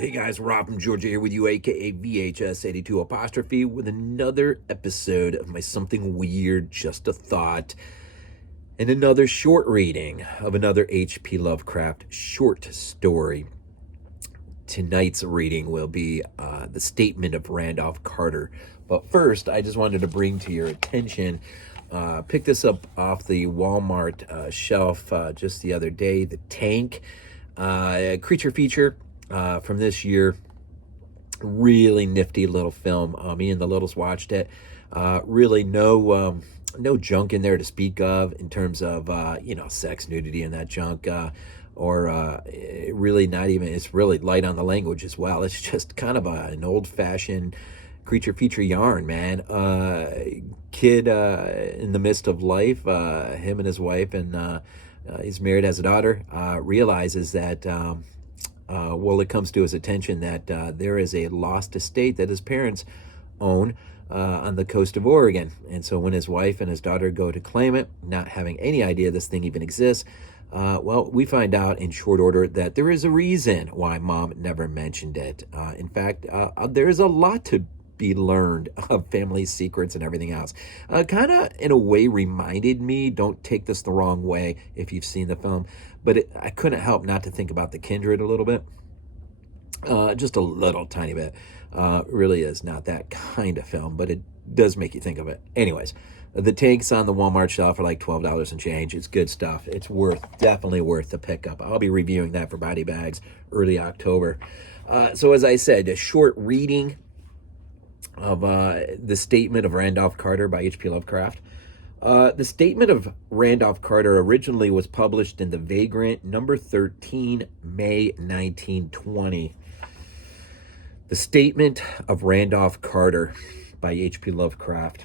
Hey guys, Rob from Georgia here with you, aka VHS 82 apostrophe, with another episode of my Something Weird, Just a Thought, and another short reading of another H.P. Lovecraft short story. Tonight's reading will be The Statement of Randolph Carter. But first, I just wanted to bring to your attention, pick this up off the Walmart shelf just the other day, The Tank, creature feature from this year. Really nifty little film. Me and the littles watched it. Really no junk in there to speak of in terms of sex, nudity, and that junk. Or really not even. It's really light on the language as well. It's just kind of an old-fashioned creature feature yarn, man. Kid in the midst of life, him and his wife, and he's married, has a daughter. Realizes that. It comes to his attention that there is a lost estate that his parents own on the coast of Oregon. And so when his wife and his daughter go to claim it, not having any idea this thing even exists, we find out in short order that there is a reason why mom never mentioned it. In fact, there is a lot to be learned of family secrets and everything else. Kind of, in a way, reminded me, don't take this the wrong way if you've seen the film, but I couldn't help not to think about The Kindred a little bit. Just a little tiny bit. Really is not that kind of film, but it does make you think of it. Anyways, The Tank's on the Walmart shelf for like $12 and change. It's good stuff. It's definitely worth the pickup. I'll be reviewing that for BodyBags early October. So as I said, a short reading of The Statement of Randolph Carter by H.P. Lovecraft. The Statement of Randolph Carter originally was published in The Vagrant, number 13, May 1920. The Statement of Randolph Carter by H.P. Lovecraft.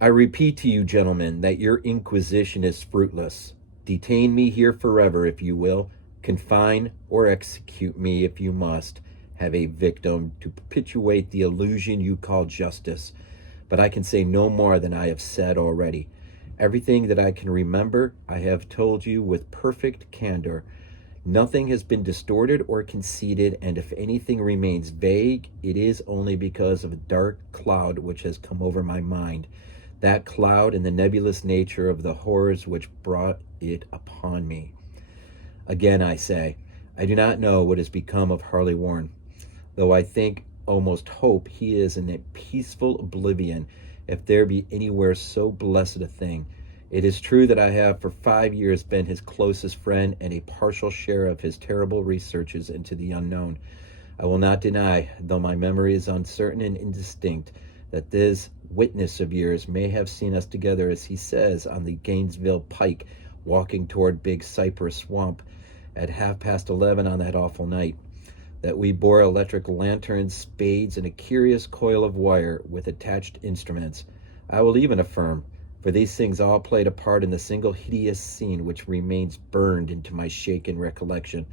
I repeat to you, gentlemen, that your inquisition is fruitless. Detain me here forever, if you will. Confine or execute me if you must. Have a victim to perpetuate the illusion you call justice. But I can say no more than I have said already. Everything that I can remember, I have told you with perfect candor. Nothing has been distorted or conceited, and if anything remains vague, it is only because of a dark cloud which has come over my mind. That cloud and the nebulous nature of the horrors which brought it upon me. Again, I say, I do not know what has become of Harley Warren, though I think, almost hope, he is in a peaceful oblivion, if there be anywhere so blessed a thing. It is true that I have for 5 years been his closest friend and a partial share of his terrible researches into the unknown. I will not deny, though my memory is uncertain and indistinct, that this witness of yours may have seen us together, as he says, on the Gainesville Pike, walking toward Big Cypress Swamp at 11:30 on that awful night. That we bore electric lanterns, spades, and a curious coil of wire with attached instruments. I will even affirm, for these things all played a part in the single hideous scene which remains burned into my shaken recollection.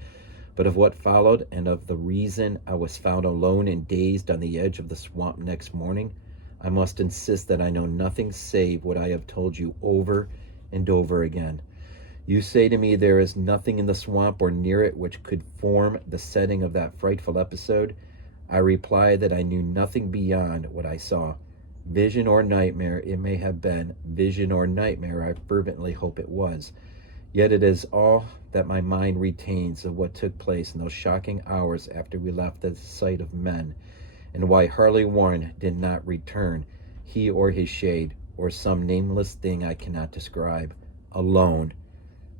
But of what followed, and of the reason I was found alone and dazed on the edge of the swamp next morning, I must insist that I know nothing save what I have told you over and over again. You say to me there is nothing in the swamp or near it which could form the setting of that frightful episode. I reply that I knew nothing beyond what I saw. Vision or nightmare it may have been. Vision or nightmare I fervently hope it was. Yet it is all that my mind retains of what took place in those shocking hours after we left the sight of men, and why Harley Warren did not return, he or his shade, or some nameless thing I cannot describe, alone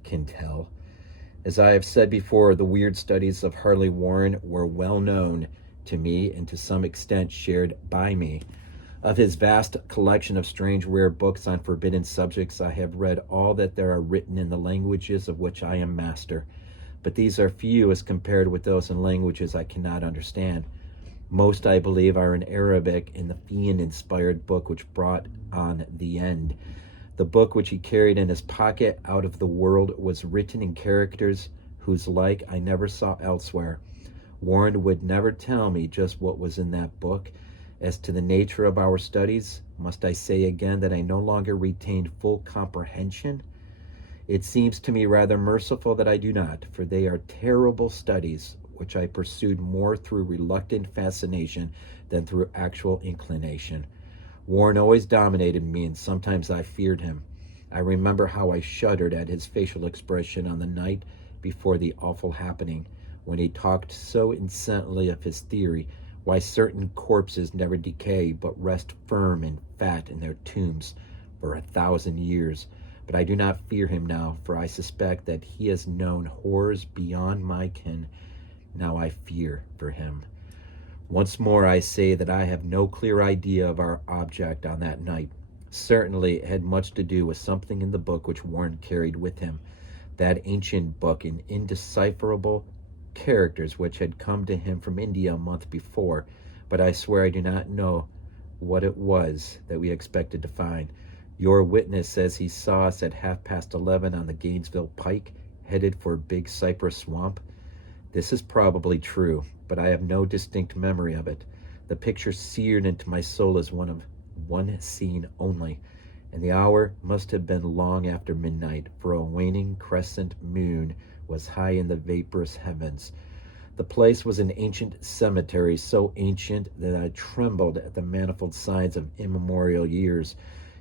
can tell. As I have said before, the weird studies of Harley Warren were well known to me and to some extent shared by me. Of his vast collection of strange rare books on forbidden subjects, I have read all that there are written in the languages of which I am master, but these are few as compared with those in languages I cannot understand. Most, I believe, are in Arabic, in the fiend-inspired book which brought on the end. The book which he carried in his pocket out of the world was written in characters whose like I never saw elsewhere. Warren would never tell me just what was in that book. As to the nature of our studies, must I say again that I no longer retained full comprehension? It seems to me rather merciful that I do not, for they are terrible studies, which I pursued more through reluctant fascination than through actual inclination. Warren always dominated me, and sometimes I feared him. I remember how I shuddered at his facial expression on the night before the awful happening, when he talked so incessantly of his theory, why certain corpses never decay but rest firm and fat in their tombs for 1,000 years. But I do not fear him now, for I suspect that he has known horrors beyond my ken. Now I fear for him. Once more I say that I have no clear idea of our object on that night. Certainly it had much to do with something in the book which Warren carried with him, that ancient book in indecipherable characters which had come to him from India a month before, but I swear I do not know what it was that we expected to find. Your witness says he saw us at 11:30 on the Gainesville Pike, headed for Big Cypress Swamp. This is probably true, but I have no distinct memory of it. The picture seared into my soul as one scene only, and the hour must have been long after midnight, for a waning crescent moon was high in the vaporous heavens. The place was an ancient cemetery, so ancient that I trembled at the manifold signs of immemorial years.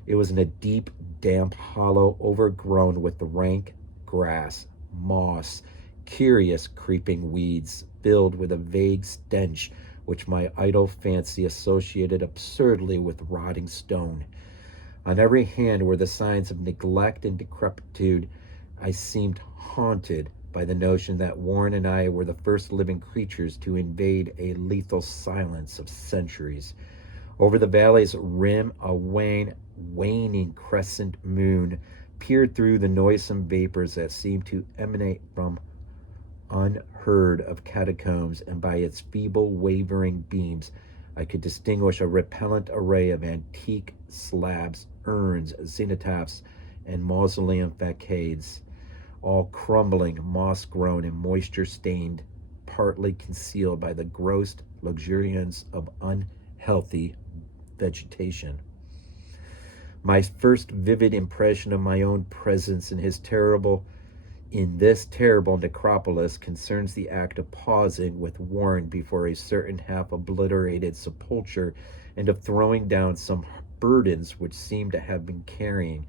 It was in a deep, damp hollow overgrown with rank grass, moss, curious creeping weeds, filled with a vague stench which my idle fancy associated absurdly with rotting stone. On every hand were the signs of neglect and decrepitude. I seemed haunted by the notion that Warren and I were the first living creatures to invade a lethal silence of centuries. Over the valley's rim, a waning crescent moon peered through the noisome vapors that seemed to emanate from unheard of catacombs, and by its feeble, wavering beams I could distinguish a repellent array of antique slabs, urns, cenotaphs, and mausoleum facades, all crumbling, moss-grown, and moisture-stained, partly concealed by the gross luxuriance of unhealthy vegetation. My first vivid impression of my own presence in this terrible necropolis concerns the act of pausing with Warren before a certain half-obliterated sepulchre, and of throwing down some burdens which seemed to have been carrying.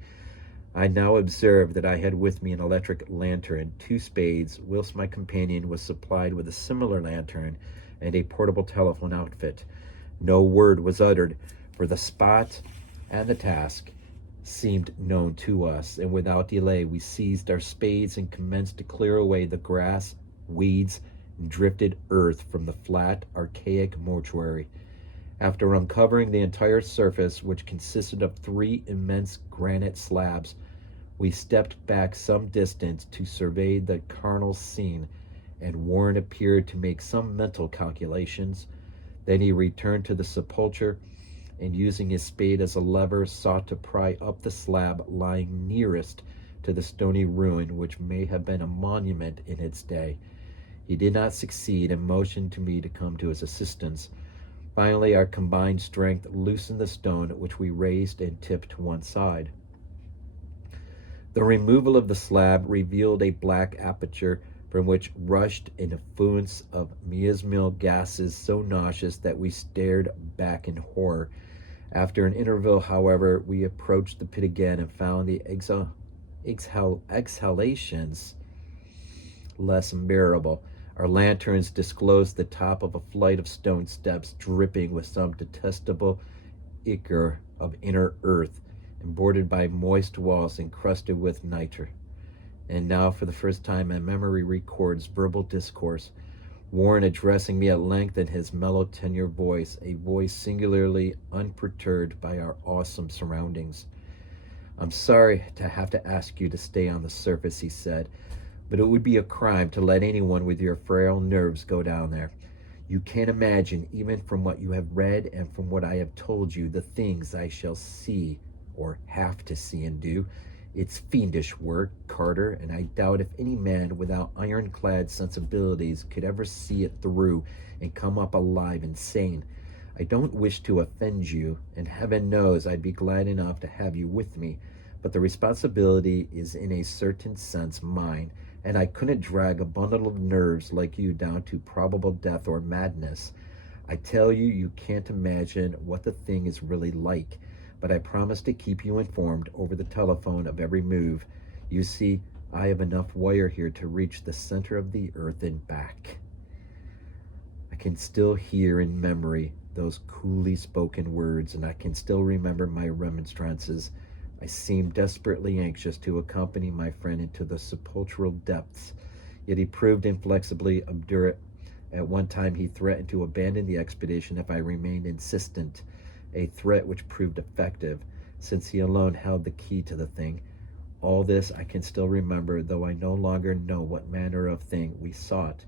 I now observed that I had with me an electric lantern, 2 spades, whilst my companion was supplied with a similar lantern and a portable telephone outfit. No word was uttered, for the spot and the task seemed known to us, and without delay we seized our spades and commenced to clear away the grass, weeds, and drifted earth from the flat, archaic mortuary. After uncovering the entire surface, which consisted of 3 immense granite slabs, we stepped back some distance to survey the carnal scene, and Warren appeared to make some mental calculations. Then he returned to the sepulchre, and using his spade as a lever, sought to pry up the slab lying nearest to the stony ruin which may have been a monument in its day. He did not succeed, and motioned to me to come to his assistance. Finally, our combined strength loosened the stone, which we raised and tipped to one side. The removal of the slab revealed a black aperture from which rushed an effluence of miasmal gases so nauseous that we stared back in horror. After an interval, however, we approached the pit again and found the exhalations less unbearable. Our lanterns disclosed the top of a flight of stone steps dripping with some detestable ichor of inner earth, and bordered by moist walls encrusted with nitre. And now, for the first time, my memory records verbal discourse, Warren addressing me at length in his mellow tenor voice, a voice singularly unperturbed by our awesome surroundings. "I'm sorry to have to ask you to stay on the surface," he said, "but it would be a crime to let anyone with your frail nerves go down there. You can't imagine, even from what you have read and from what I have told you, the things I shall see, or have to see and do. It's fiendish work, Carter, and I doubt if any man without ironclad sensibilities could ever see it through and come up alive and sane. I don't wish to offend you, and heaven knows I'd be glad enough to have you with me, but the responsibility is in a certain sense mine, and I couldn't drag a bundle of nerves like you down to probable death or madness. I tell you, you can't imagine what the thing is really like, but I promise to keep you informed over the telephone of every move. You see, I have enough wire here to reach the center of the earth and back. I can still hear in memory those coolly spoken words, and I can still remember my remonstrances. I seemed desperately anxious to accompany my friend into the sepulchral depths, yet he proved inflexibly obdurate. At one time he threatened to abandon the expedition if I remained insistent, a threat which proved effective, since he alone held the key to the thing. All this I can still remember, though I no longer know what manner of thing we sought.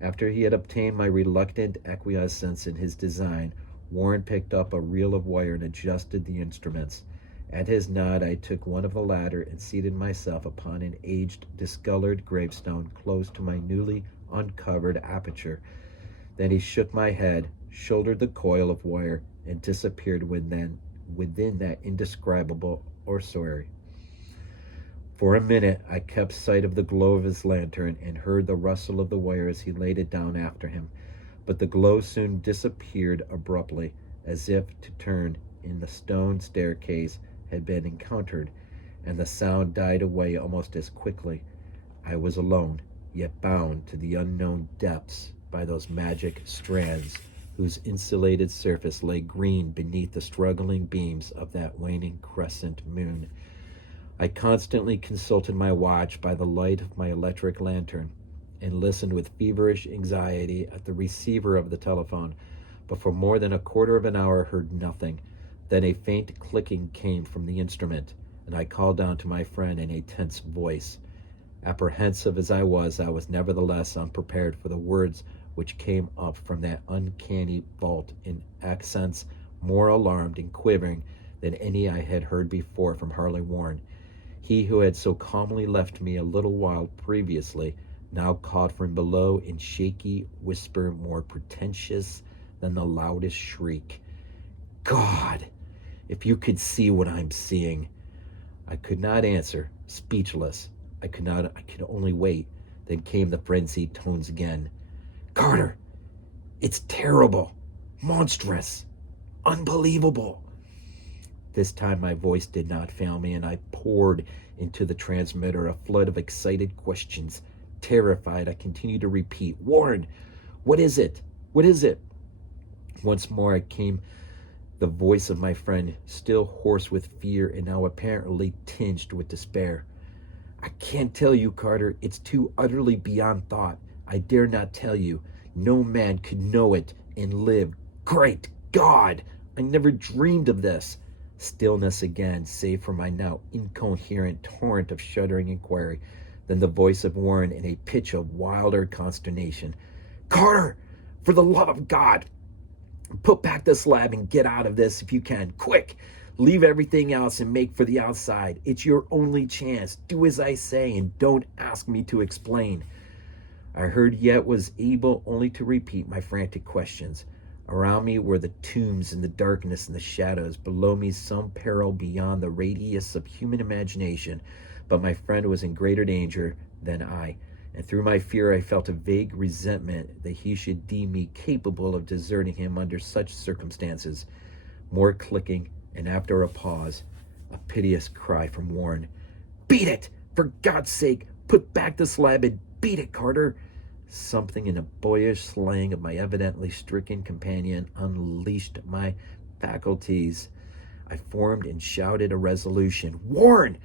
After he had obtained my reluctant acquiescence in his design, Warren picked up a reel of wire and adjusted the instruments. At his nod, I took one of the latter and seated myself upon an aged, discolored gravestone close to my newly uncovered aperture. Then he shook my head, shouldered the coil of wire, and disappeared within that indescribable ossuary. For a minute I kept sight of the glow of his lantern and heard the rustle of the wire as he laid it down after him, but the glow soon disappeared abruptly, as if to turn in the stone staircase had been encountered, and the sound died away almost as quickly. I was alone, yet bound to the unknown depths by those magic strands whose insulated surface lay green beneath the struggling beams of that waning crescent moon. I constantly consulted my watch by the light of my electric lantern and listened with feverish anxiety at the receiver of the telephone, but for more than a quarter of an hour heard nothing. Then a faint clicking came from the instrument, and I called down to my friend in a tense voice. Apprehensive as I was nevertheless unprepared for the words which came up from that uncanny vault in accents more alarmed and quivering than any I had heard before from Harley Warren. He who had so calmly left me a little while previously now called from below in shaky whisper more pretentious than the loudest shriek. God, if you could see what I'm seeing. I could not answer, speechless. I could only wait. Then came the frenzied tones again. Carter, it's terrible, monstrous, unbelievable. This time my voice did not fail me, and I poured into the transmitter a flood of excited questions. Terrified, I continued to repeat, Warren, what is it? What is it? Once more came the voice of my friend, still hoarse with fear and now apparently tinged with despair. I can't tell you, Carter. It's too utterly beyond thought. I dare not tell you. No man could know it and live. Great God! I never dreamed of this. Stillness again, save for my now incoherent torrent of shuddering inquiry. Then the voice of Warren in a pitch of wilder consternation. Carter, for the love of God, put back the slab and get out of this if you can. Quick! Leave everything else and make for the outside. It's your only chance. Do as I say and don't ask me to explain. I heard yet was able only to repeat my frantic questions. Around me were the tombs and the darkness and the shadows. Below me some peril beyond the radius of human imagination. But my friend was in greater danger than I, and through my fear I felt a vague resentment that he should deem me capable of deserting him under such circumstances. More clicking, and after a pause, a piteous cry from Warren. Beat it! For God's sake, put back the slab and beat it, Carter! Something in the boyish slang of my evidently stricken companion unleashed my faculties. I formed and shouted a resolution. Warren!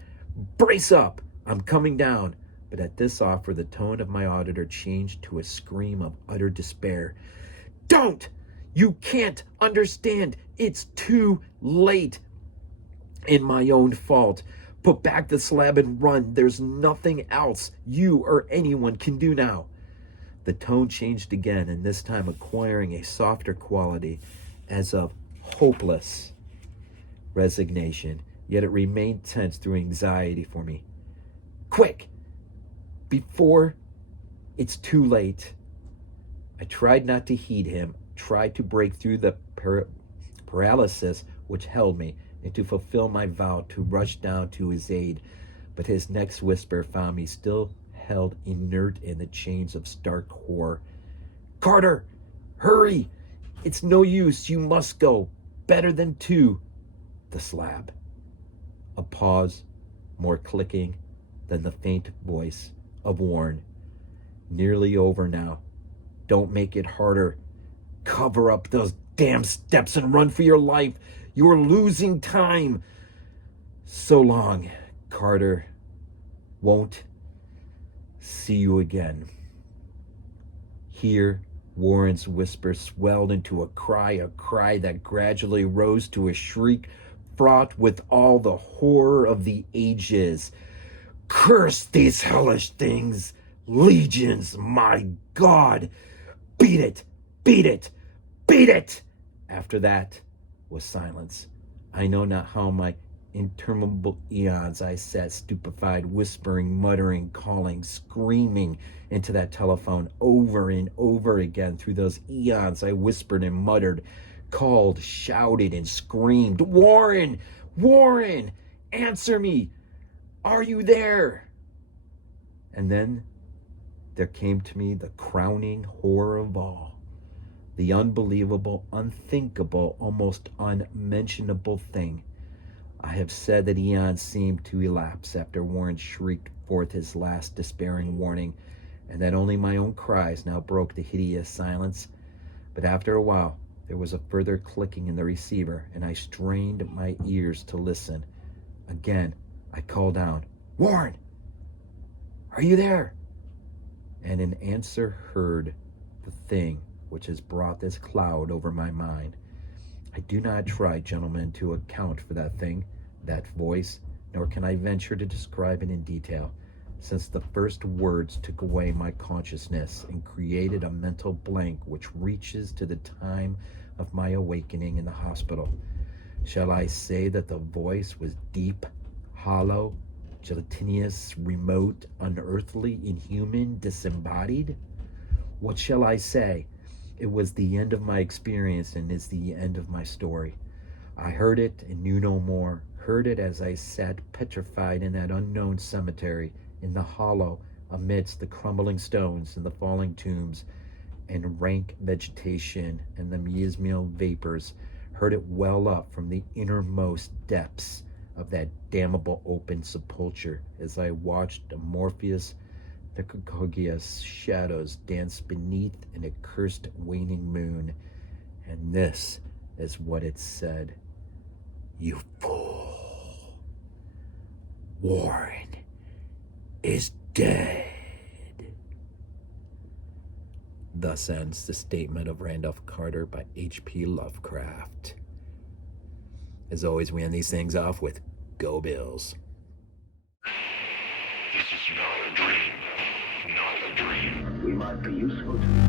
Brace up! I'm coming down! But at this offer, the tone of my auditor changed to a scream of utter despair. Don't! You can't understand! It's too late! And my own fault. Put back the slab and run. There's nothing else you or anyone can do now. The tone changed again, and this time acquiring a softer quality, as of hopeless resignation, yet it remained tense through anxiety for me. Quick! Before it's too late. I tried not to heed him, tried to break through the paralysis which held me, and to fulfill my vow to rush down to his aid. But his next whisper found me still held inert in the chains of stark horror. "Carter, hurry! It's no use. You must go. Better than two." The slab. A pause, more clicking than the faint voice of Warren. "Nearly over now. Don't make it harder. Cover up those damn steps and run for your life. You're losing time. So long, Carter. Won't see you again." Here, Warren's whisper swelled into a cry that gradually rose to a shriek fraught with all the horror of the ages. "Curse these hellish things! Legions, my God! Beat it! Beat it! Beat it!" After that was silence. I know not how my interminable eons I sat stupefied, whispering, muttering, calling, screaming into that telephone over and over again. Through those eons I whispered and muttered, called, shouted, and screamed, "Warren! Warren! Answer me! Are you there?" And then there came to me the crowning horror of all, the unbelievable, unthinkable, almost unmentionable thing. I have said that eons seemed to elapse after Warren shrieked forth his last despairing warning, and that only my own cries now broke the hideous silence. But after a while, there was a further clicking in the receiver, and I strained my ears to listen. Again, I called down, "Warren, are you there?" And in answer heard the thing which has brought this cloud over my mind. I do not try, gentlemen, to account for that thing, that voice, nor can I venture to describe it in detail, since the first words took away my consciousness and created a mental blank which reaches to the time of my awakening in the hospital. Shall I say that the voice was deep, hollow, gelatinous, remote, unearthly, inhuman, disembodied? What shall I say? It was the end of my experience and is the end of my story. I heard it and knew no more, heard it as I sat petrified in that unknown cemetery, in the hollow, amidst the crumbling stones and the falling tombs and rank vegetation and the miasmal vapors, heard it well up from the innermost depths of that damnable open sepulchre as I watched amorphous Nicogia's shadows dance beneath an accursed waning moon. And this is what it said: "You fool! Warren is dead." Thus ends the statement of Randolph Carter by H.P. Lovecraft. As always, we end these things off with "Go Bills." This is not a dream. Not a dream. We might be useful to you.